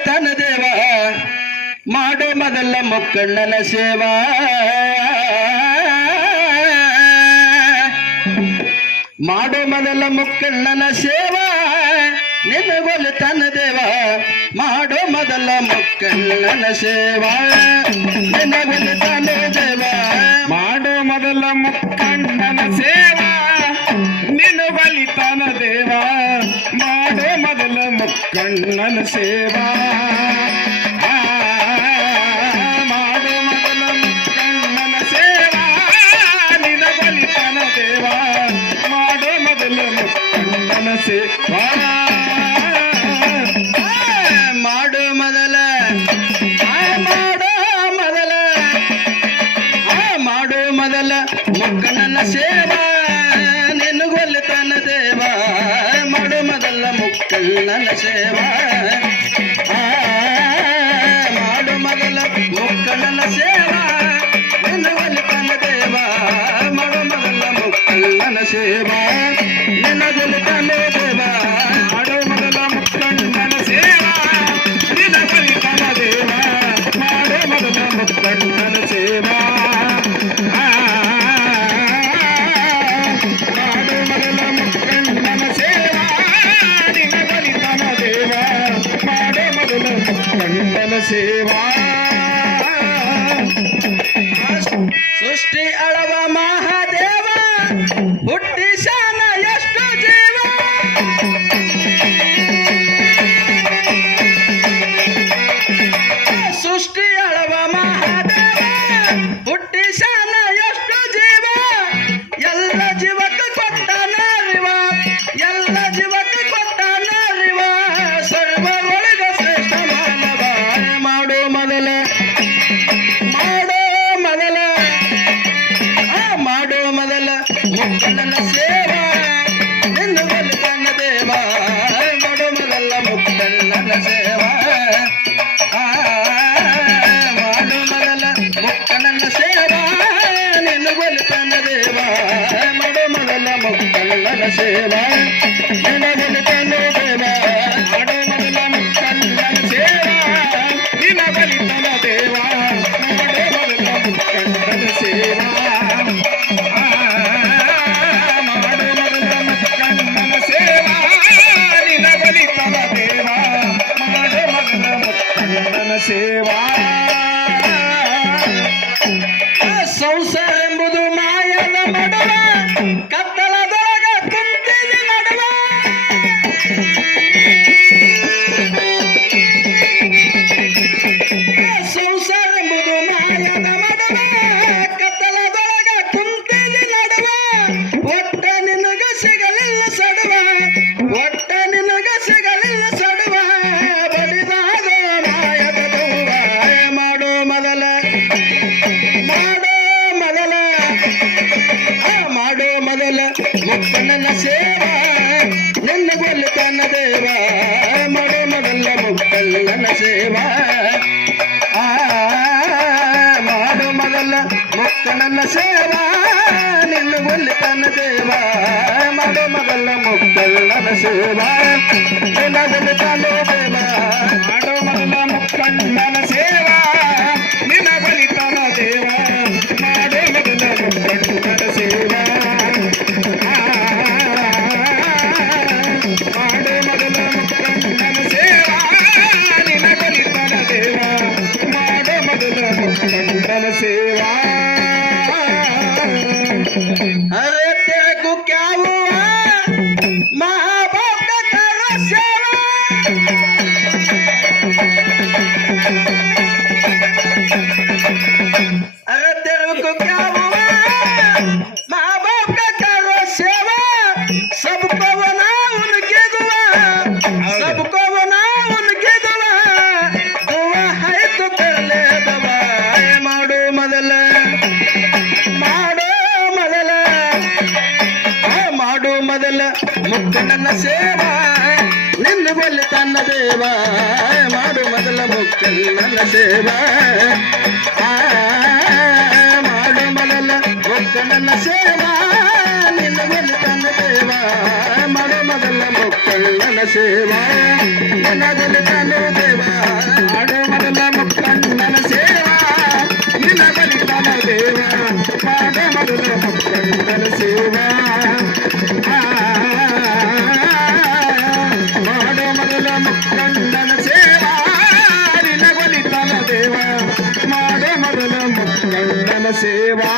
ಒಲಿತನ ದೇವ ಮಾಡೋ ಮೊದಲ ಮುಕ್ಕಣ್ಣನ ಸೇವಾ ಮಾಡೋ ಮೊದಲ ಮುಕ್ಕಣ್ಣನ ಸೇವಾ ನಿನಗೊಲಿತನ ದೇವ ಮಾಡೋ ಮೊದಲ ಮುಕ್ಕಣ್ಣನ ಸೇವಾ ನಿನಗೊಲಿತನ ದೇವ ಮಾಡೋ ಮೊದಲ ಮುಕ್ಕಣ್ಣನ ಸೇವಾ ನಿನಗೊಲಿತನ ದೇವ ಮಾಡೋ ಮೊದಲ ಮುಕ್ಕಣ್ಣನ ಸೇವಾ ಮಾಡೋ ಮೊದಲ ಮುಕ್ಕಣ್ಣನ ಸೇವಾ ನಿನಗೊಲಿತನ ದೇವ ಮಾಡೋ ಮೊದಲ ಮುಕ್ಕಣ್ಣನ ಸೇವಾ ಮಾಡೋ ಮೊದಲ ಮಾಡೋ ಮೊದಲ ಮುಕ್ಕಣ್ಣನ ಸೇವಾ ನಿನಗೊಲಿತನ ದೇವ ಮಾಡೋ ಮೊದಲ ಮುಕ್ಕಣ್ಣನ ಸೇವಾ ಮಾಡೋ ಮೊದಲ ಮುಕ್ಕಣ್ಣನ ಸೇವಾ ನಿನಗೊಲಿತನ ದೇವ ಮಾಡೋ ಮೊದಲ ಮುಕ್ಕಣ್ಣನ ಸೇವಾ ನಿನಗೊಲಿತನ ದೇವ ಮಾಡೋ ಮೊದಲ ಮುಕ್ಕಣ್ಣನ ಸೇವಾ ನಿನಗೊಲಿತನ ದೇವ ಮಾಡೋ ಮೊದಲ ಮುಕ್ಕಣ್ಣನ ಸೇವಾ ಮಾಡೋ ಮೊದಲ ಮುಕ್ಕಣ್ಣನ ಸೇವಾ ನಿನಗೊಲಿತನ ದೇವ ಮಾಡೋ ಮೊದಲ ಮುಕ್ಕಣ್ಣನ ಸೇವಾ ಸೃಷ್ಟಿ ಅಳವ ಮಹಾದೇವ ಹುಟ್ಟಿಸಾನ ಎಷ್ಟು ಜೀವ ಸೃಷ್ಟಿ ಅಳವ ಮಹಾದೇವ ಹುಟ್ಟಿಸಾನ ಎಷ್ಟು ಜೀವ ಎಲ್ಲ ಜೀವಕ್ಕೆ ಕೊಟ್ಟನರಿವ ಎಲ್ಲ ಜೀವಕ್ಕೆ ಕೊಟ್ಟನರಿವ ಸರ್ವರೊಳಗ ಶ್ರೇಷ್ಠ ಮಾನವ ಮಾಡೋ ಮೊದಲ ಮಾಡೋ ಮೊದಲ ಮುಕ್ಕಣ್ಣನ ಸೇವಾ ನಿನಗೊಲಿತನ ದೇವ ಮಾಡೋ ಮೊದಲ ಮುಕ್ಕಣ್ಣನ ಸೇವಾ ಮಾಡೋ ಮೊದಲ ಮುಕ್ಕಣ್ಣನ ಸೇವಾ ನಿನಗೊಲಿತನ ದೇವ ಮಾಡೋ ಮೊದಲ ಮುಕ್ಕಣ್ಣನ ಸೇವಾ ನಿನಗೊಲಿತನ ದೇವ ಮಾಡೋ ಮೊದಲ ಮುಕ್ಕಣ್ಣನ ಸೇವಾ ನಿನಗೊಲಿತನ ದೇವ ಮಾಡೋ ಮೊದಲ ಮುಕ್ಕಣ್ಣನ ಸೇವಾ ಮಾಡೋ ಮೊದಲ ಮುಕ್ಕಣ್ಣನ ಸೇವಾ ನಿನಗೊಲಿತನ ದೇವ ಮಾಡೋ ಮೊದಲ ಮುಕ್ಕಣ್ಣನ ಸೇವಾ ಸಂಸಾರ ಎಂಬುದು ಮಾಯದ ಮಡುವ ಕತ್ತಲದೊಳಗ ಕುಂತಿದೆ ನಡುವ ಸಂಸಾರ ಎಂಬುದು ಮಾಯದ ಮಡುವ ಕತ್ತಲದೊಳಗ ಕುಂತಿದೆ ನಡುವ ಒಟ್ಟ ನಿನಗ ಸಿಗಲಿಲ್ಲ ಸಡುವ ಒಟ್ಟ ನಿನಗ ಸಿಗಲಿಲ್ಲ ಸಡುವ ಬಡಿದಾಗ ಮಾಯದ ದೂವ ಮಾಡೋ ಮೊದಲ ಮಾಡೋ ಮೊದಲ ಮುಕ್ಕಣ್ಣನ ಸೇವಾ ನಿನಗೊಲಿತನ ದೇವ ಮಾಡೋ ಮೊದಲ ಮುಕ್ಕಣ್ಣನ ಸೇವಾ ಮಾಡೋ ಮೊದಲ ಮುಕ್ಕಣ್ಣನ ಸೇವಾ ನಿನಗೊಲಿತನ ದೇವ ಮಾಡೋ ಮೊದಲ ಮುಕ್ಕಣ್ಣನ ಸೇವಾ ನಿನಗೊಲಿತನ ದೇವ ಮಾಡೋ ಮೊದಲ ಮುಕ್ಕಣ್ಣನ ಸೇವಾ ನಿನಗೊಲಿತನ ದೇವ ಮಾಡೋ ಮೊದಲ ಮುಕ್ಕಣ್ಣನ ಸೇವಾ ಮಾಡೋ ಮೊದಲ ಮುಕ್ಕಣ್ಣನ ಸೇವಾ ನಿನಗೊಲಿತನ ದೇವ ಮಾಡೋ ಮೊದಲ ಮುಕ್ಕಣ್ಣನ ಸೇವಾ अरे तेरे को क्या हुआ माँ बाप का करो सेवा अरे तेरे को क्या हुआ माँ बाप का करो सेवा सबको बना उनके दुआ सबको बना उनके दुआ दुआ है तो कर ले दवा ಮಾಡೋ ಮೊದಲ ಮಾಡೋ ಮೊದಲ ಮುಕ್ಕಣ್ಣನ ಸೇವಾ ನಿನಗೊಲಿತನ ದೇವ ಮಾಡೋ ಮೊದಲ ಮುಕ್ಕಣ್ಣನ ಸೇವಾ ಮಾಡೋ ಮೊದಲ ಮುಕ್ಕಣ್ಣನ ಸೇವಾ ನಿನಗೊಲಿತನ ದೇವ ಮಾಡೋ ಮೊದಲ ಮುಕ್ಕಣ್ಣನ ಸೇವಾ ನಿನಗೊಲಿತನು ದೇವ ಮಾಡೋ ಮೊದಲ ಮುಕ್ಕಣ್ಣನ ಸೇವಾ ನಿನಗೊಲಿತನ ದೇವ ಮಾಡೋ ಮೊದಲ ಮುಕ್ಕಣ್ಣನ ಸೇವಾ ಮಾಡೋ ಮೊದಲ ಮುಕ್ಕಣ್ಣನ ಸೇವಾ ನಿನಗೊಲಿತನ ದೇವ ಮಾಡೋ ಮೊದಲ ಮುಕ್ಕಣ್ಣನ ಸೇವಾ